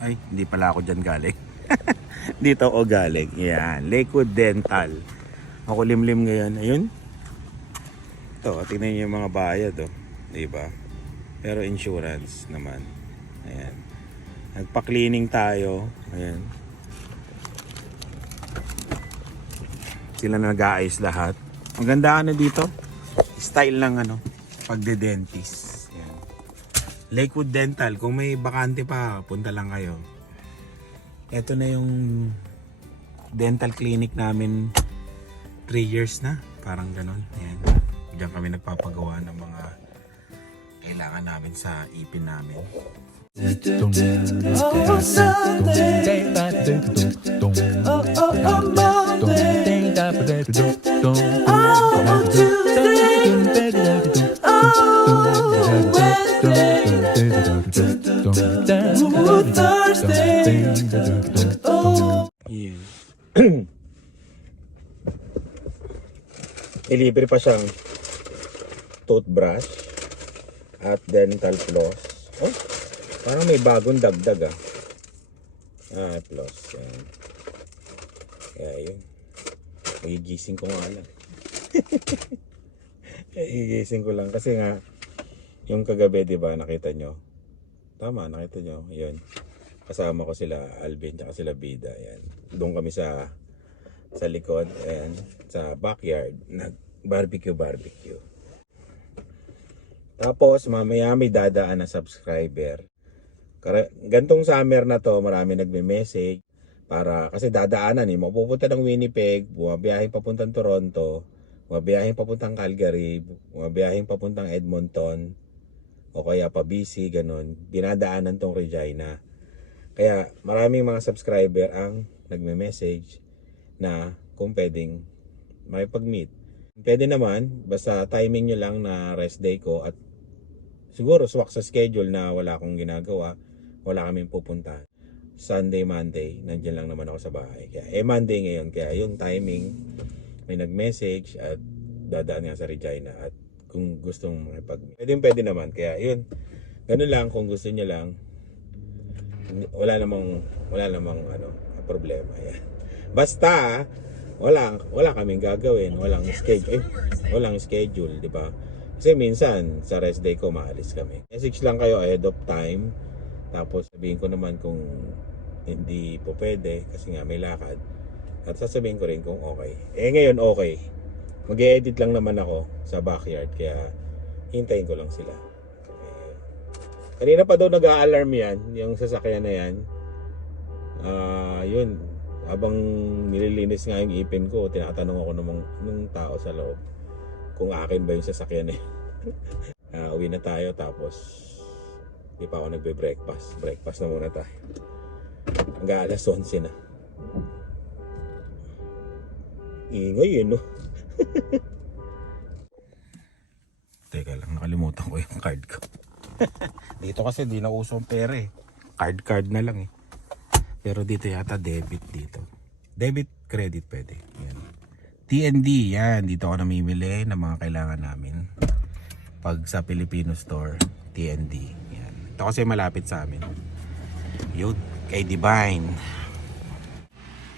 Ay, hindi pala ako dyan galing. Dito ako galing. Yan, Lakewood Dental. Ako limlim ngayon. Ayun. Ito, tingnan niyo yung mga bayad, oh. Di ba? Pero insurance naman. Ayan. Nagpa-cleaning tayo. Ayan. Sila na nag-aayos lahat. Ang ganda ano dito? Style ng ano, pagde-dentist. Lakewood Dental. Kung may bakante pa, punta lang kayo. Ito na yung dental clinic namin 3 years na. Parang ganun. Ayan. Diyan kami nagpapagawa ng mga kailangan namin sa ipin namin. Yun. Ilibre pa siyang toothbrush at dental floss. Oh, parang may bagong dagdag ah. Ah, floss. Yan. Kaya yun. Magigising ko nga lang. Magigising ko lang kasi nga yung kagabi, di ba, nakita nyo? Tama, nakita nyo. Yun. Kasama ko sila Alvin at sila Bida. Yan. Doon kami sa sa likod and sa backyard nag barbecue barbecue. Tapos mamaya may dadaan na subscriber. Gantong summer na to, marami nagme-message para kasi dadaanan eh, mapupunta ng Winnipeg, bumabiyahe papuntang Toronto, bumabiyahe papuntang Calgary, bumabiyahe papuntang Edmonton, o kaya pa BC, ganun. Dinadaanan tong Regina. Kaya maraming mga subscriber ang nagme-message na kung pwedeng makipag-meet. Pwede naman, basta timing nyo lang na rest day ko at siguro swak sa schedule na wala akong ginagawa, wala kaming pupunta. Sunday, Monday, nandiyan lang naman ako sa bahay. Kaya, eh Monday ngayon, kaya yung timing, may nag-message at dadaan nga sa Regina at kung gustong makipag pwede pwede naman. Kaya yun. Ganun lang. Kung gusto niya lang wala namang wala namang ano problema. Yan basta wala wala kaming gagawin. Walang schedule. Eh, walang schedule di ba? Kasi minsan sa rest day ko maalis kami. Message lang kayo ahead of time. Tapos sabihin ko naman kung hindi po pwede kasi nga may lakad. At sasabihin ko rin kung okay. Eh ngayon okay. Mag edit lang naman ako sa backyard kaya hintayin ko lang sila. Eh, kanina pa daw nag-a-alarm yan yung sasakyan na yan. Ah yun. Habang nililinis nga yung ipin ko tinatanong ako ng, ng tao sa loob kung akin ba yung sasakyan na yan Ah, uwi na tayo tapos di pa ako nagbe-breakfast. Breakfast na muna tayo hanggang alas 11 na ingay yun no Teka lang, nakalimutan ko yung card ko. dito kasi di na uso ang pera eh. Card card na lang eh. Pero dito yata debit dito. Debit, credit pwede. Yan. TND, yan. Dito ako namimili ng mga kailangan namin. Pag sa Filipino store, TND. Yan. Ito kasi malapit sa amin. Yun, kay Divine.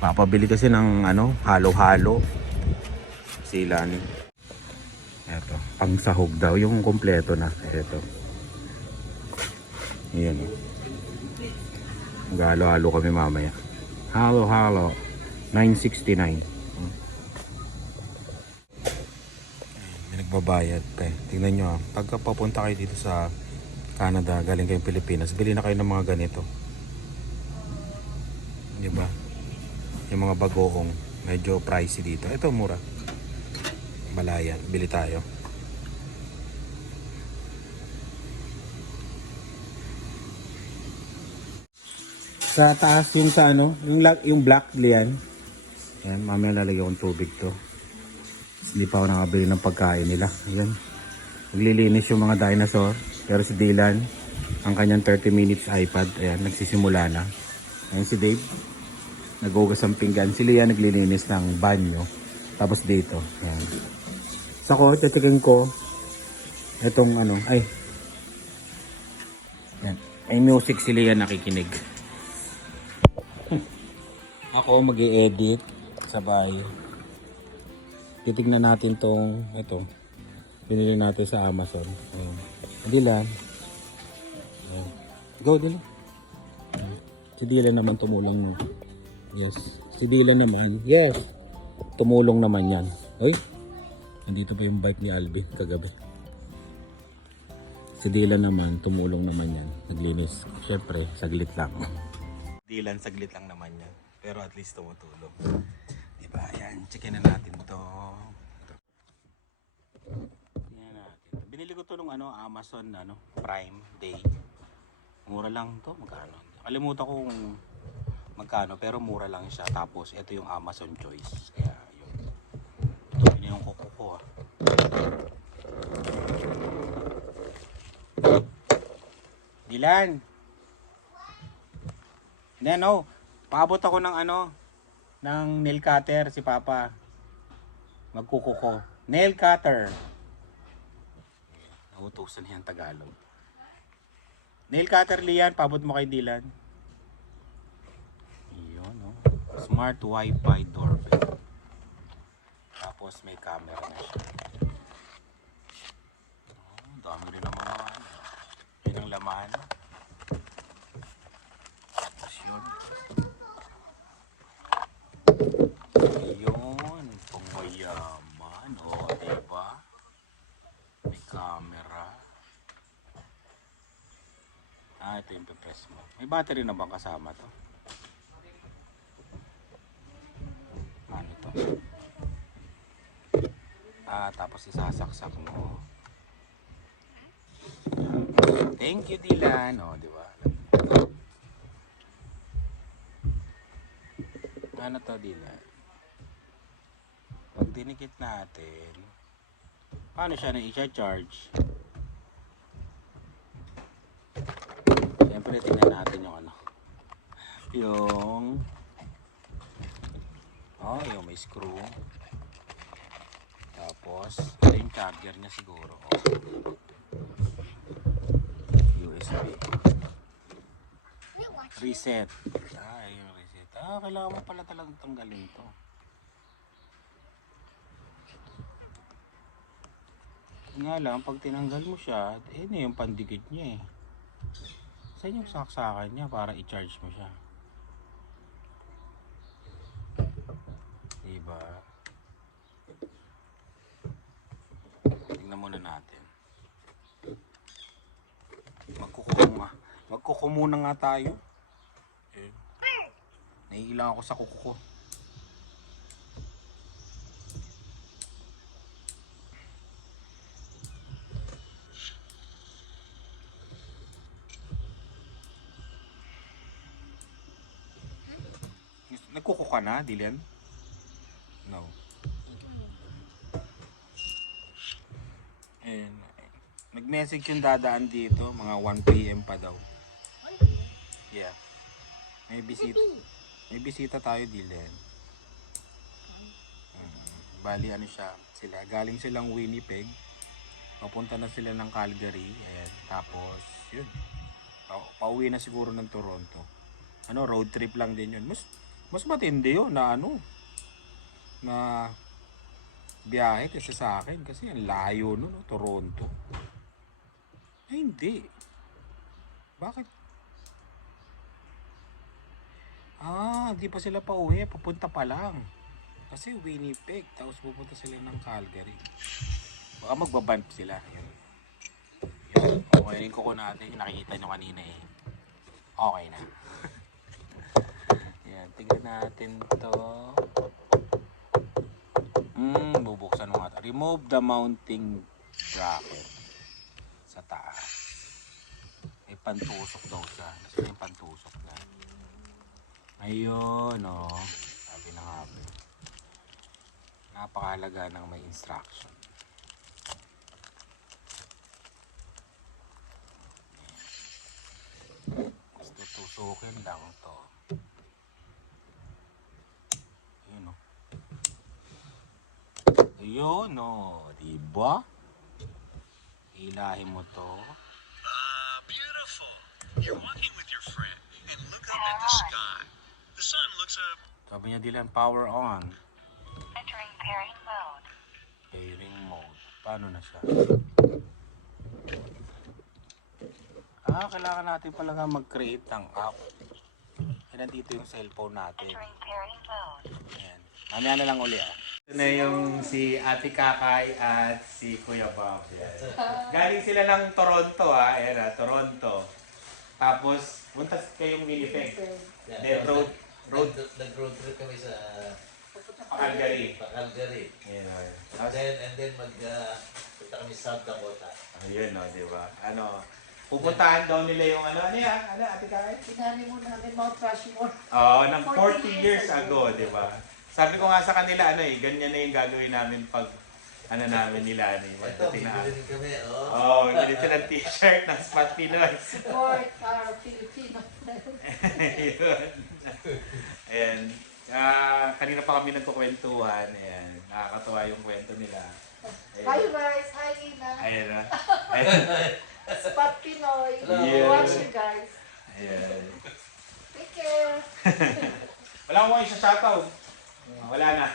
Papabili kasi ng ano, halo-halo. Sila ni. Eto, pang sahog daw. Yung kompleto na. Eto. Ayan o. Galo-halo kami mamaya. Halo-halo. 969. Hmm. Nagbabayad pa eh. Tingnan nyo ah. Pagka papunta kayo dito sa Canada, galing kayong Pilipinas, bili na kayo ng mga ganito. Di ba? Yung mga bagoong. Medyo pricey dito. Ito mura. Balayan. Bili tayo. Sa taas yung sa ano, yung, yung black liyan. Ayan, mamaya lalagyan kong tubig to. Hindi pa ako nakabili ng pagkain nila. Ayan. Naglilinis yung mga dinosaur. Pero si Dylan, ang kanyang 30 minutes iPad, ayan, nagsisimula na. Ayan si Dave, nagugas ang pinggan. Si Leah naglilinis ng banyo. Tapos dito, ayan. Sa ko, titikin ko, itong ano, ay, ayan, ay music si Leah nakikinig. Ako mag edit sabay. Titignan natin tong ito. Binili natin sa Amazon. Ayan. Dilan. Ayan. Go, Dilan. Si Dilan naman tumulong. Yes. Si Dilan naman. Yes. Tumulong naman yan. Ay. Nandito pa yung bike ni Alvin kagabi. Si Dylan naman, tumulong naman yan. Naglinis. Siyempre, saglit lang. Dylan, saglit lang naman yan. Pero at least tumutulong. Diba? Ayan, checkin na natin to. Tingnan natin. Binili ko to nung ano, Amazon ano, Prime Day. Mura lang to. Magkano? Kalimutan ko kung magkano, pero mura lang siya. Tapos, ito yung Amazon Choice. Kaya, yun. Ito, yun yung kuko ko ah. Dilan. Hindi, no. Paabot ako ng ano, ng nail cutter si Papa. Magkukuko. Nail cutter. Nautusan yan Tagalog. Nail cutter, Lian. Paabot mo kay Dilan. Yun, no. Smart Wi-Fi doorbell. Tapos may camera na siya. Oh, dami rin ang mga ano. Yun ang laman. Tapos yun. Ayun, pang mayaman. O, oh, diba? May camera. Ah, ito yung pe-press mo. May battery na bang kasama to? Tapos isasaksak mo. Thank you, Dylan. O, di ba? Ano to, Dylan? Pag dinikit natin, paano siya na i-charge? Siyempre, tingnan natin yung ano. Yung... Oh, yung may screw. Tapos, ito yung charger niya siguro. Oh. USB. Reset. Ah, yung reset. Ah, kailangan mo pala talagang tanggalin to. Nga lang, pag tinanggal mo siya, eh, na yung pandikit niya eh. Saan yung saksakan niya para i-charge mo siya? Diba? Tingnan muna natin. Magkukumuna. Magkukumuna nga tayo. Eh. Naiilang ako sa kuko ko. Nagkuko ka na, Dylan? No. And, nag-message yung dadaan dito, mga 1pm pa daw. Yeah. May bisita. May bisita tayo, Dylan. Mm, bali, ano siya, sila, galing silang Winnipeg. Papunta na sila ng Calgary. Ayan. Tapos, yun. Pa- pauwi na siguro ng Toronto. Ano, road trip lang din yun. Mas, mas matindi yun na ano, na biyahe kasi sa akin kasi ang layo no, no Toronto. Ay, hindi. Bakit? Ah, hindi pa sila pa uwi. Papunta pa lang. Kasi Winnipeg. Tapos pupunta sila ng Calgary. Baka magbabump sila. Yun. Yun. Okay rin ko natin. Nakikita nyo kanina eh. Okay na. Yan. Tingnan natin to. Hmm, bubuksan mo nga. Remove the mounting bracket sa taas. May pantusok daw siya. Nasaan yung pantusok na? Ayun, oh. Sabi na nga ba. Napakahalaga ng may instruction. Gusto tusukin lang to. Ayun, oh. Ayun, oh. Diba? Hilahin mo to. Ah, beautiful. You're walking with your friend and look at the sky. The sun looks a Sabi niya Dylan, power on. Entering pairing mode. Pairing mode. Paano na siya? Ah, kailangan natin pala nga mag-create ng app. Eh, nandito yung cellphone natin. Entering pairing mode. Ayan. Mamaya na lang uli ah. Ito na yung si Ate Kakay at si Kuya Bob. Galing sila ng Toronto ah. Ayan ah, Toronto. Tapos, punta kayong Winnipeg. Then road, road, Road, nag-road trip kami sa Calgary. pa Calgary. Ayan ah. And Tapos, then, and then mag, uh, punta kami sa South Dakota. ayun o, di ba? Ano, pupuntahan daw nila yung ano, ano yan? Ano, Ate Kakay? Sinani mo namin Mount Rushmore. Oo, ng 40 40 years years ago, di ba? Sabi ko nga sa kanila, ano eh, ganyan na yung gagawin namin pag, ano namin nila, ano yung Ito, pagdating na. bibili din kami. Oh. Oo, oh, bibili sila ng t-shirt ng Spot Pinoy. Support our Filipino. Ayun. Ayan. Ah, kanina pa kami nagkukwentuhan. Ayan. Nakakatuwa yung kwento nila. Hi Ayan. guys, hi Ina. Ayan na. Ayan. Spot Pinoy. Yeah. Watch you guys. Ayan. Take care. Wala akong isa shoutout. Wala na.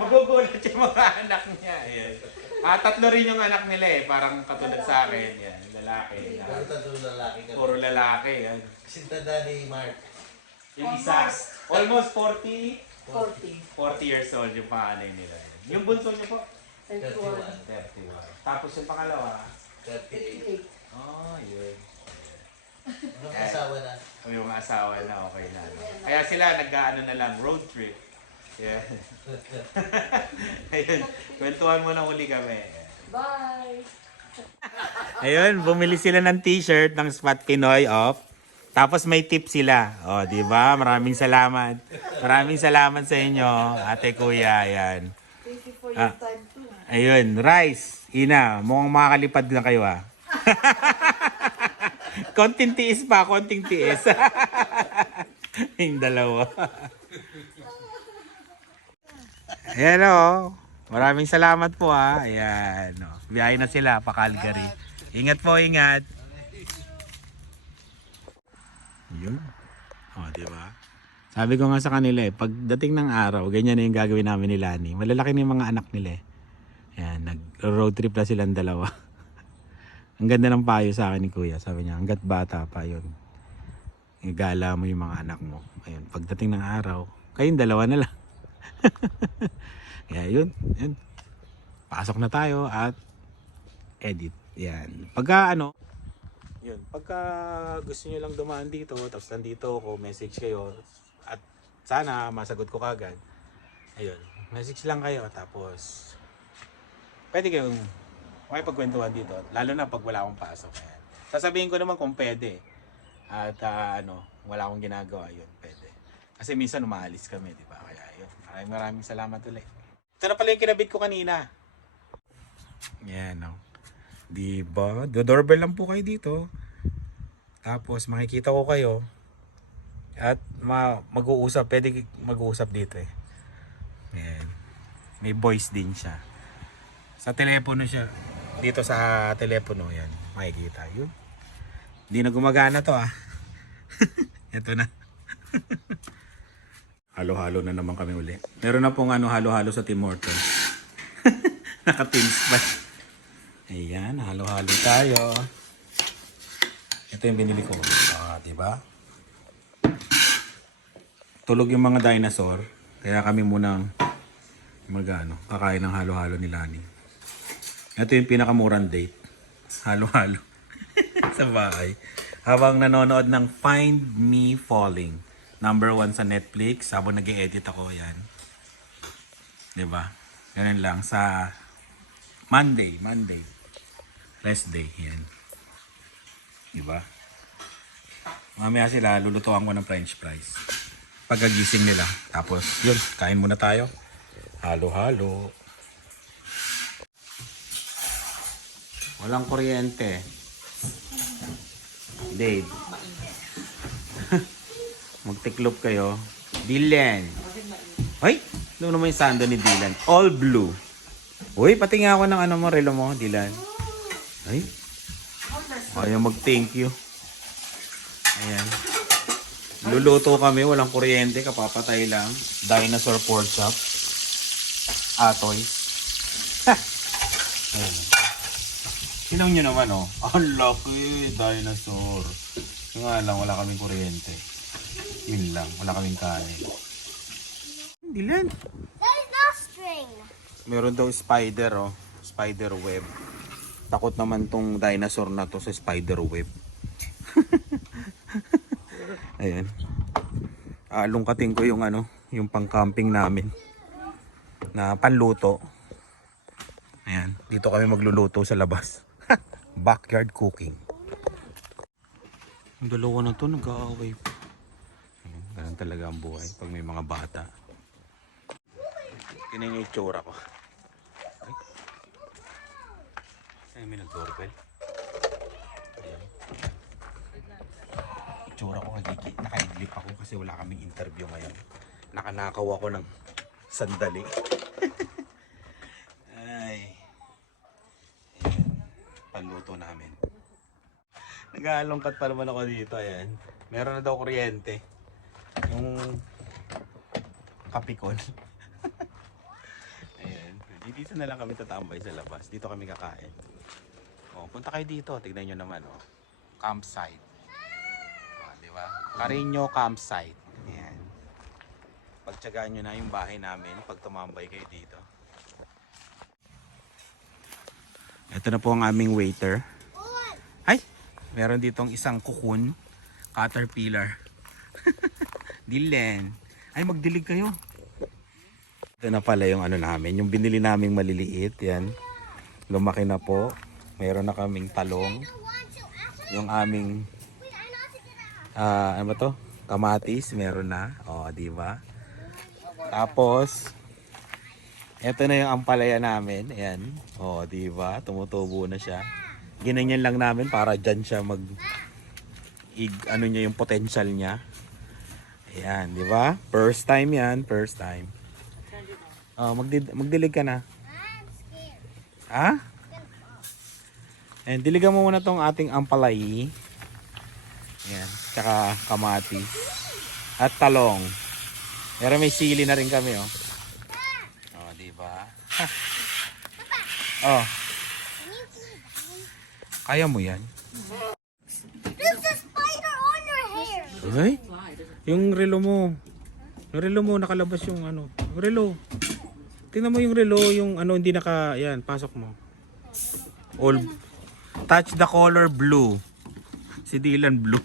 Magugulat yung mga anak niya. Ayan. Ah, tatlo rin yung anak nila eh. Parang katulad sa akin. Yan. Lalaki. Puro tatlo lalaki. Puro lalaki. Yan. Kasi tanda ni Mark. Yung isa, almost 40, 40. 40 years old yung panganay nila. Yung bunso niyo po, 31. 31. Tapos yung pangalawa, 38. 58. oh, yun. Anong asawa na? O yung asawa na okay na. No? Kaya sila nag-ano na lang, road trip. Yeah. Ayun, kwentuhan mo na uli kami. Bye. Ayun, bumili sila ng t-shirt ng Spot Pinoy off. Tapos may tip sila. O, di ba? Maraming salamat. Maraming salamat sa inyo, ate kuya. Ayan. Thank you for Ah. your time too. Ayun, Rice, Ina, mukhang makakalipad na kayo ah. konting tiis pa, konting tiis. Yung dalawa. Ayan o. Maraming salamat po ah. Ayan o. Biyahe na sila pa Calgary. Ingat po, ingat. Yun. O, di ba? Sabi ko nga sa kanila eh, pagdating ng araw, ganyan na yung gagawin namin ni Lani. Malalaki na yung mga anak nila eh. Ayan, nag-road trip na silang dalawa. Ang ganda ng payo sa akin ni Kuya. Sabi niya, hanggat bata pa yun. Igala mo yung mga anak mo. Ayun, pagdating ng araw, kayong dalawa na lang. Kaya yun, yun. Pasok na tayo at edit. Yan. Pagka ano, yun, pagka gusto niyo lang dumaan dito, tapos nandito ako, message kayo, at sana masagot ko kagad. Ayun, message lang kayo, tapos pwede kayong makipagkwentuhan dito, lalo na pag wala akong pasok. Ayan. Sasabihin ko naman kung pwede. At ah, ano, wala akong ginagawa, yun, pwede. Kasi minsan umaalis kami, di ba? Kaya yun, maraming maraming salamat ulit. Ito na pala yung kinabit ko kanina. Yan, no. Di ba? Do-doorbell lang po kayo dito. Tapos makikita ko kayo. At ma mag-uusap, pwede mag-uusap dito eh. Yan. May voice din siya. Sa telepono siya. Dito sa telepono, yan. Makikita. Yun. Hindi na gumagana to ah. Ito na. Halo-halo na naman kami uli. Meron na pong ano halo-halo sa Tim Hortons. Naka-pins pa. Ayan, halo-halo tayo. Ito yung binili ko. Ah, di ba? Tulog yung mga dinosaur. Kaya kami munang magano, kakain ng halo-halo ni Lani. Ito yung pinakamurang date. Halo-halo. sa bahay. Habang nanonood ng Find Me Falling. Number one sa Netflix. Habang nag edit ako yan. ba? Ganun lang. Sa Monday. Monday. Rest day. Yan. 'Di ba? Mamaya sila, lulutuan ko ng french fries. Pagkagising nila. Tapos, yun, kain muna tayo. Halo-halo. Walang kuryente. Dave. Magtiklop kayo. Dylan. Ay, ano naman yung sando ni Dylan? All blue. Uy, pati nga ako ng ano mo, relo mo, Dylan. Ay. Ayaw mag-thank you. Ayan. Luluto kami, walang kuryente, kapapatay lang. Dinosaur pork chop. Atoy. Ha! Ayan. Tingnan nyo naman oh. Ang laki, dinosaur. Yung nga lang, wala kaming kuryente. Yun lang, wala kaming kain. Dilan. There's no string. Meron daw spider oh. Spider web. Takot naman tong dinosaur na to sa spider web. Ayan. Alungkatin ko yung ano, yung pang-camping namin. Na panluto. Ayan, dito kami magluluto sa labas. Backyard cooking. Yung dalawa na to nag-aaway ganun talaga ang buhay pag may mga bata. Niyo yung tsura ko. Ay. Ay, may nag-doorbell. Ayan. Tsura ko kagigi. Nakaidlip ako kasi wala kaming interview ngayon. Nakanakaw ako ng sandali. Ay. Ayan. Panluto namin. Nag-aalongkat pa naman ako dito. Ayan. Meron na daw kuryente. Yung kapikon. Ayan. Dito na lang kami tatambay sa labas. Dito kami kakain. O, punta kayo dito. Tignan nyo naman. O. Campsite. O, di ba? Carino Campsite. Ayan. Pagtsagaan nyo na yung bahay namin pag tumambay kayo dito. Ito na po ang aming waiter. Ay! Meron ditong isang kukun. Caterpillar. Dilen. Ay, magdilig kayo. Ito na pala yung ano namin, yung binili naming maliliit, yan. Lumaki na po. Meron na kaming talong. Yung aming ah ano ba to? Kamatis, meron na. O, di ba? Tapos eto na yung ampalaya namin. Ayan. O, di ba? Tumutubo na siya. Ginanyan lang namin para dyan siya mag ig, ano niya yung potential niya. Ayan, di ba? First time yan, first time. Oh, magdi- magdilig ka na. Ha? And diligan mo muna tong ating ampalay. Ayan, tsaka kamatis. At talong. Pero may sili na rin kami, oh. Oh, di ba? Oh. Kaya mo yan? There's a spider on your hair. Ay? Yung relo mo. Yung relo mo, nakalabas yung ano. Yung relo. Tingnan mo yung relo, yung ano, hindi naka, yan, pasok mo. All, touch the color blue. Si Dylan blue.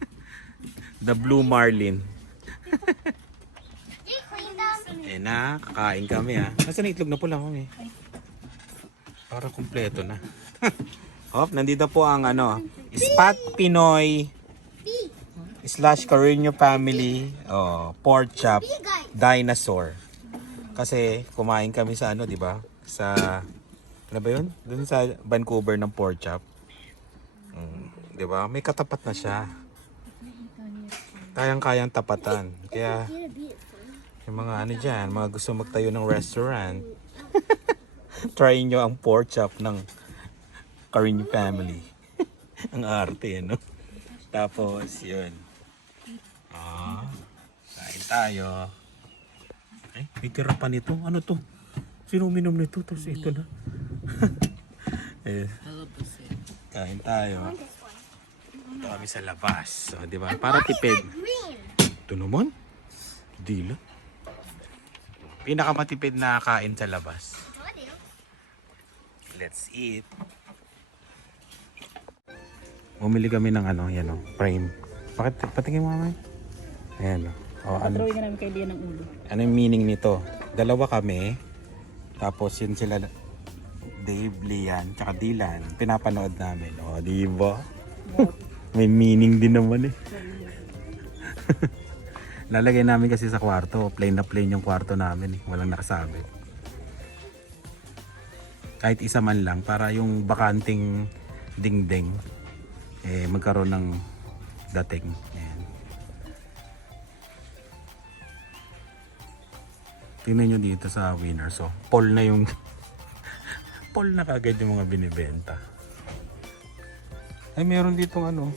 the blue marlin. Eh na, kakain kami ha. Nasaan itlog na pula kami? Para kumpleto na. Hop, nandito po ang ano, Spat Pinoy slash Carino family oh, pork chop dinosaur. Kasi kumain kami sa ano, di ba? Sa ano ba 'yun? Doon sa Vancouver ng pork chop. Mm, di ba? May katapat na siya. Kayang-kayang tapatan. Kaya yung mga ano dyan, mga gusto magtayo ng restaurant. Try nyo ang pork chop ng Carino family. ang arte, no? Tapos, yun. Ah, kain tayo. Ay, may tira pa nito. Ano to? Sino uminom nito? Tapos ito na. eh, kain tayo. Ito kami sa labas. So, di ba? Para tipid. Ito naman. Dila. Pinakamatipid na kain sa labas. Let's eat. Bumili kami ng ano, yan o, frame. Bakit, patingin mo mamay? Ayan o. O, ano, Drawing namin kay Lia ng ulo. ano yung meaning nito? Dalawa kami, tapos yun sila, Dave, Lian, tsaka Dylan, pinapanood namin. O, di ba? May meaning din naman eh. Lalagay namin kasi sa kwarto, plain na plain yung kwarto namin eh. Walang nakasabi. Kahit isa man lang, para yung bakanting dingding, eh, magkaroon ng dating. Ayan. Tingnan nyo dito sa winner. So, Paul na yung Paul na kagad yung mga binibenta. Ay, meron dito ano.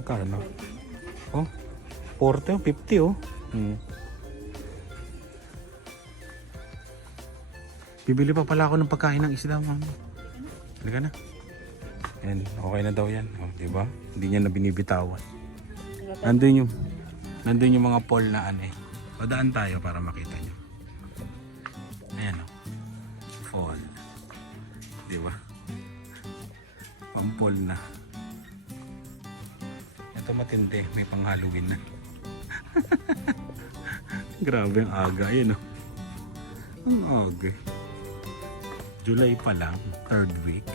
Magkano? Oh, 40 oh, 50 oh. Hmm. Bibili pa pala ako ng pagkain ng isda, mama. Halika na. Yan, okay na daw yan. Oh, di ba? Hindi niya na binibitawan. Nandun yung, nandun yung mga pole na ano eh. O daan tayo para makita nyo. Ayan o. Fall. Di ba? Pampol na. Ito matindi. May pang Halloween na. Grabe ang aga. Ayan o. Ang aga. July pa lang. Third week.